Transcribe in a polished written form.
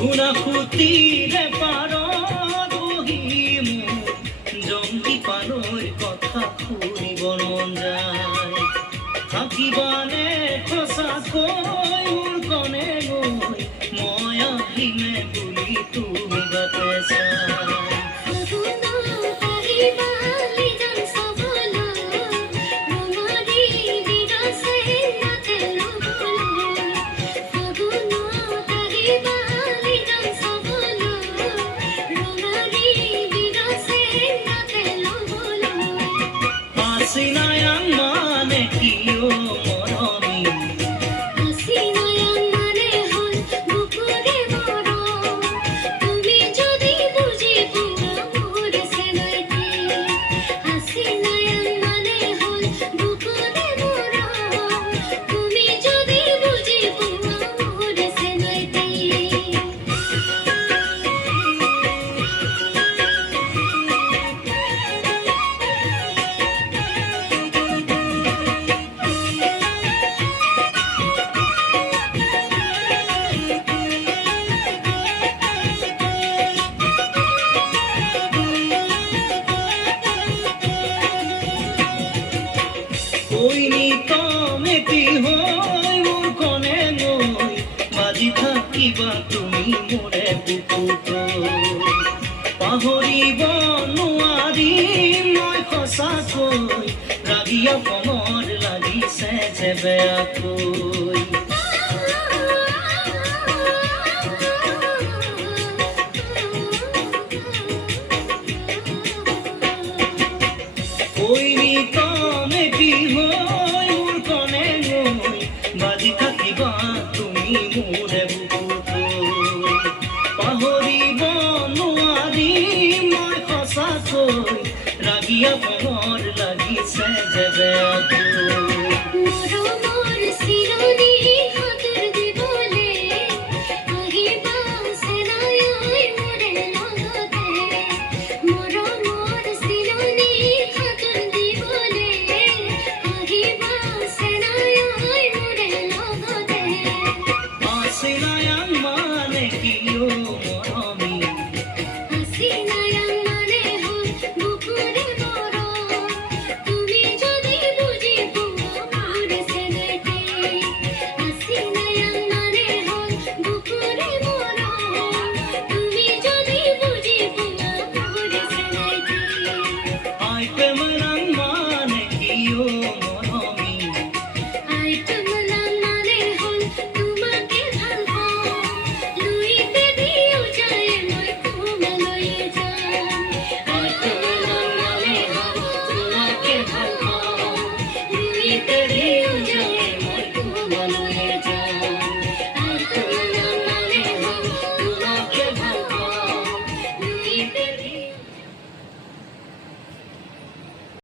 গুণাসুতিৰে পাৰত বহি মোৰ জংকী পানৈৰ কথা শুনিব মন যায়। থাকিবানে সঁচাকৈ মোৰ কণে গৈ মই আহিমে বুলি তুমি বাটে চাই। Sinayang mane kiyo morami Sinayang mane hol bukure moro tumi jodi bujhi pura mor se naite Sinayang mane hol bukure moro tumi jodi bujhi pura mor se naite কইনি তমেটি হৈ মোৰ কণে গৈ বাজি থাকিবা তুমি মোৰে বুকুত পাহৰিব নোৱাৰি মই সঁচাকৈ ৰাগিয়া কমৰ লাগিছে যে বেয়াকৈ